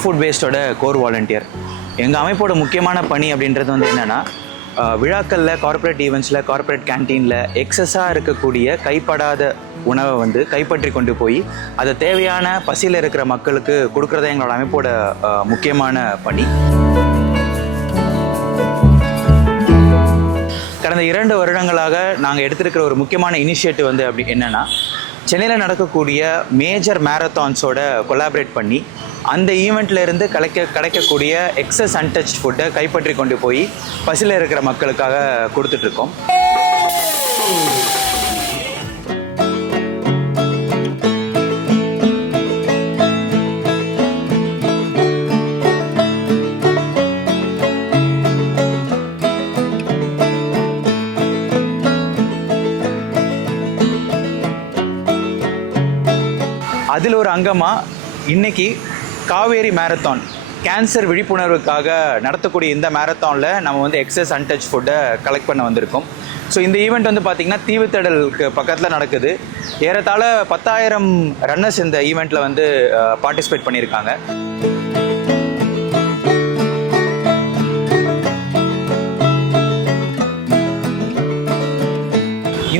Food வேஸ்ட்டோட core volunteer. எங்கள் அமைப்போட முக்கியமான பணி அப்படின்றது வந்து என்னென்னா, விழாக்களில், கார்ப்பரேட் ஈவெண்ட்ஸில், கார்ப்பரேட் கேன்டீனில் எக்ஸஸாக இருக்கக்கூடிய கைப்படாத உணவை வந்து கைப்பற்றி கொண்டு போய் அதை தேவையான பசியில் இருக்கிற மக்களுக்கு கொடுக்குறத எங்களோட அமைப்போட முக்கியமான பணி. கடந்த 2 வருடங்களாக நாங்கள் எடுத்திருக்கிற ஒரு முக்கியமான இனிஷியேட்டிவ் வந்து அப்படி என்னென்னா, சென்னையில் நடக்கக்கூடிய மேஜர் மேரத்தான்ஸோட கொலாபரேட் பண்ணி அந்த ஈவெண்ட்லேருந்து கிடைக்கக்கூடிய எக்ஸஸ் அன்டச்ட் ஃபுட்டை கைப்பற்றி கொண்டு போய் பசியில் இருக்கிற மக்களுக்காக கொடுத்துட்ருக்கோம். அதில் ஒரு அங்கமாக இன்னைக்கு காவேரி மேரத்தான் கேன்சர் விழிப்புணர்வுக்காக நடத்தக்கூடிய இந்த மேரத்தானில் நம்ம வந்து எக்ஸஸ் அன்டச் ஃபுட்டை கலெக்ட் பண்ண வந்திருக்கோம். ஸோ இந்த ஈவெண்ட் வந்து பார்த்திங்கன்னா தீவுத்திடலுக்கு பக்கத்தில் நடக்குது. ஏறத்தாழ 10,000 ரன்னர்ஸ் இந்த ஈவெண்ட்டில் வந்து பார்ட்டிசிபேட் பண்ணியிருக்காங்க.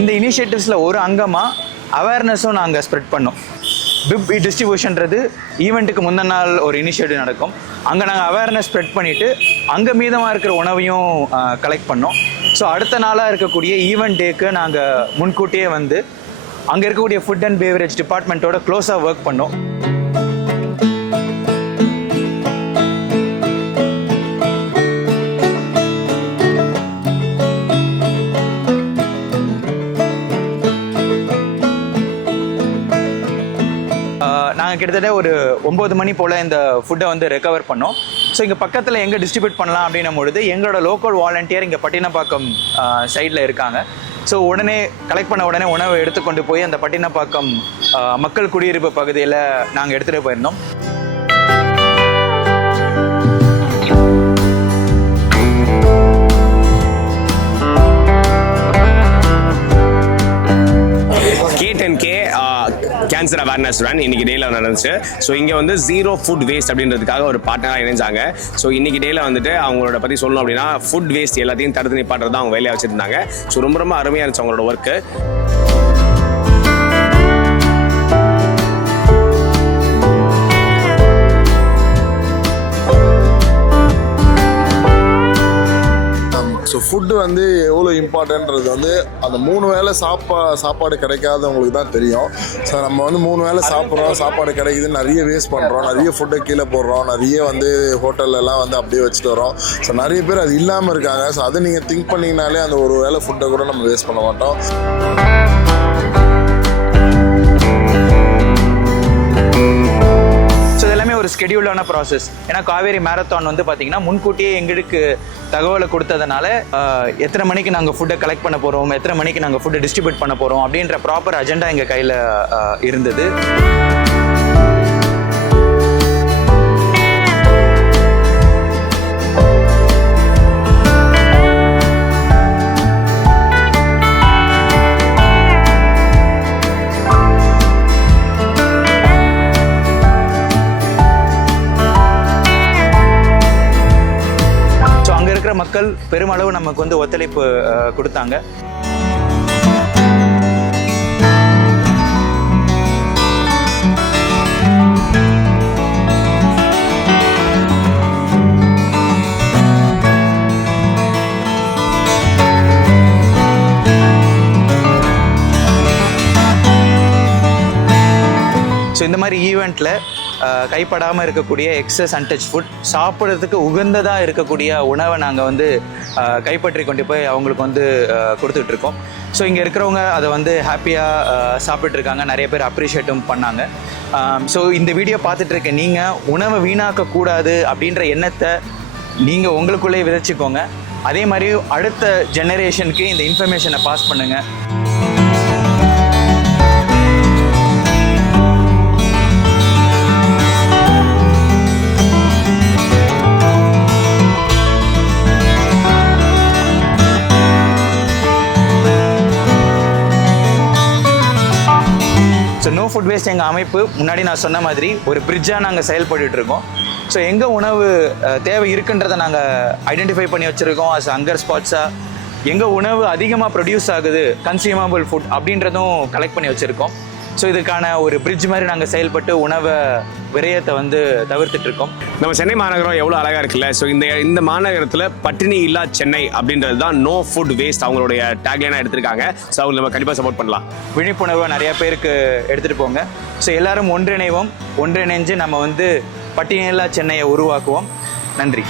இந்த இனிஷியேட்டிவ்ஸில் ஒரு அங்கமாக அவேர்னஸும் நாங்கள் ஸ்ப்ரெட் பண்ணோம். பிப் டிஸ்ட்ரிபியூஷன்றது ஈவெண்ட்டுக்கு முந்தின நாள் ஒரு இனிஷியேட்டிவ் நடக்கும். அங்கே நாங்கள் அவேர்னஸ் ஸ்ப்ரெட் பண்ணிவிட்டு அங்கே மீதமாக இருக்கிற உணவையும் கலெக்ட் பண்ணோம். ஸோ அடுத்த நாளாக இருக்கக்கூடிய ஈவெண்ட் டேக்கு நாங்கள் முன்கூட்டியே வந்து அங்கே இருக்கக்கூடிய ஃபுட் அண்ட் பேவரேஜ் டிபார்ட்மெண்ட்டோட க்ளோஸாக ஒர்க் பண்ணோம். நாங்கள் கிட்டத்தட்ட ஒரு 9 மணி போல் இந்த ஃபுட்டை வந்து ரெக்கவர் பண்ணோம். ஸோ இங்கே பக்கத்தில் எங்கே டிஸ்ட்ரிபியூட் பண்ணலாம் அப்படின்னும் பொழுது எங்களோட லோக்கல் வாலண்டியர் இங்கே பட்டினப்பாக்கம் சைடில் இருக்காங்க. ஸோ உடனே கலெக்ட் பண்ண உடனே உணவை எடுத்துக்கொண்டு போய் அந்த பட்டினப்பாக்கம் மக்கள் குடியிருப்பு பகுதியில் நாங்கள் எடுத்துகிட்டு போயிருந்தோம். கேன்சர் அவேர்னஸ் ரன் இன்னைக்கு டேல நடந்துச்சு. ஸோ இங்கே வந்து ஜீரோ ஃபுட் வேஸ்ட் அப்படின்றதுக்காக ஒரு பார்ட்னராக இணைஞ்சாங்க. ஸோ இன்னைக்கு டேல வந்துட்டு அவங்களோட பற்றி சொல்லணும் அப்படின்னா, ஃபுட் வேஸ்ட் எல்லாத்தையும் தடுத்து நிப்பாட்டுறது தான் அவங்க வேலையாக வச்சுருந்தாங்க. ஸோ ரொம்ப அருமையாக இருந்துச்சு அவங்களோட ஒர்க்கு. ஸோ ஃபுட்டு வந்து எவ்வளோ இம்பார்ட்டன்றது வந்து அந்த 3 வேளை சாப்பாடு கிடைக்காதவங்களுக்கு தான் தெரியும். ஸோ நம்ம வந்து 3 வேளை சாப்பிட்றோம், சாப்பாடு கிடைக்குது, நிறைய வேஸ்ட் பண்ணுறோம், நிறைய ஃபுட்டை கீழே போடுறோம், நிறைய வந்து ஹோட்டல்லலாம் வந்து அப்படியே வச்சுட்டு வரோம். ஸோ நிறைய பேர் அது இல்லாமல் இருக்காங்க. ஸோ அதை நீங்கள் திங்க் பண்ணிங்கனாலே அந்த ஒரு வேளை ஃபுட்டை கூட நம்ம வேஸ்ட் பண்ண மாட்டோம். ஒரு ஸ்கெடியூலான ப்ராசஸ். ஏன்னா காவேரி மேரத்தான் வந்து பார்த்தீங்கன்னா முன்கூட்டியே எங்களுக்கு தகவலை கொடுத்ததுனால எத்தனை மணிக்கு நாங்கள் ஃபுட்டை கலெக்ட் பண்ண போகிறோம், எத்தனை மணிக்கு நாங்கள் ஃபுட்டை டிஸ்ட்ரிபியூட் பண்ண போகிறோம் அப்படின்ற ப்ராப்பர் அஜெண்டா எங்கள் கையில் இருந்தது. மக்கள் பெருமளவு நமக்கு வந்து ஒத்துழைப்பு கொடுத்தாங்க. ஸோ இந்த மாதிரி ஈவெண்ட்டில் கைப்படாமல் இருக்கக்கூடிய எக்ஸஸ் அன்டச் ஃபுட், சாப்பிட்றதுக்கு உகந்ததாக இருக்கக்கூடிய உணவை நாங்கள் வந்து கைப்பற்றி கொண்டு போய் அவங்களுக்கு வந்து கொடுத்துட்ருக்கோம். ஸோ இங்கே இருக்கிறவங்க அதை வந்து ஹாப்பியாக சாப்பிட்ருக்காங்க. நிறைய பேர் அப்ரிஷியேட்டும் பண்ணாங்க. ஸோ இந்த வீடியோ பார்த்துட்ருக்க நீங்கள் உணவை வீணாக்கக்கூடாது அப்படின்ற எண்ணத்தை நீங்கள் உங்களுக்குள்ளே விதைச்சிக்கோங்க. அதே மாதிரி அடுத்த ஜெனரேஷனுக்கு இந்த இன்ஃபர்மேஷனை பாஸ் பண்ணுங்கள். ஸோ நோ ஃபுட் வேஸ்ட் எங்கள் அமைப்பு முன்னாடி நான் சொன்ன மாதிரி ஒரு பிரிட்ஜாக நாங்கள் செயல்பட்டுருக்கோம். ஸோ எங்கே உணவு தேவை இருக்குன்றதை நாங்கள் ஐடென்டிஃபை பண்ணி வச்சுருக்கோம் அஸ் ஹங்கர் ஸ்பாட்ஸாக. எங்கே உணவு அதிகமாக ப்ரொடியூஸ் ஆகுது, கன்சியூமபிள் ஃபுட் அப்படின்றதும் கலெக்ட் பண்ணி வச்சுருக்கோம். ஸோ இதுக்கான ஒரு பிரிட்ஜ் மாதிரி நாங்கள் செயல்பட்டு உணவை விரயத்தை வந்து தவிர்த்துட்ருக்கோம். நம்ம சென்னை மாநகரம் எவ்வளோ அழகாக இருக்குல்ல. ஸோ இந்த மாநகரத்தில் பட்டினி இல்லா சென்னை அப்படின்றது தான் நோ ஃபுட் வேஸ்ட் அவங்களுடைய டேக்லைனாக எடுத்திருக்காங்க. ஸோ அவங்க நம்ம கண்டிப்பாக சப்போர்ட் பண்ணலாம். விழிப்புணர்வை நிறையா பேருக்கு எடுத்துகிட்டு போங்க. ஸோ எல்லாரும் ஒன்றிணைஞ்சு நம்ம வந்து பட்டினி இல்லா சென்னையை உருவாக்குவோம். நன்றி.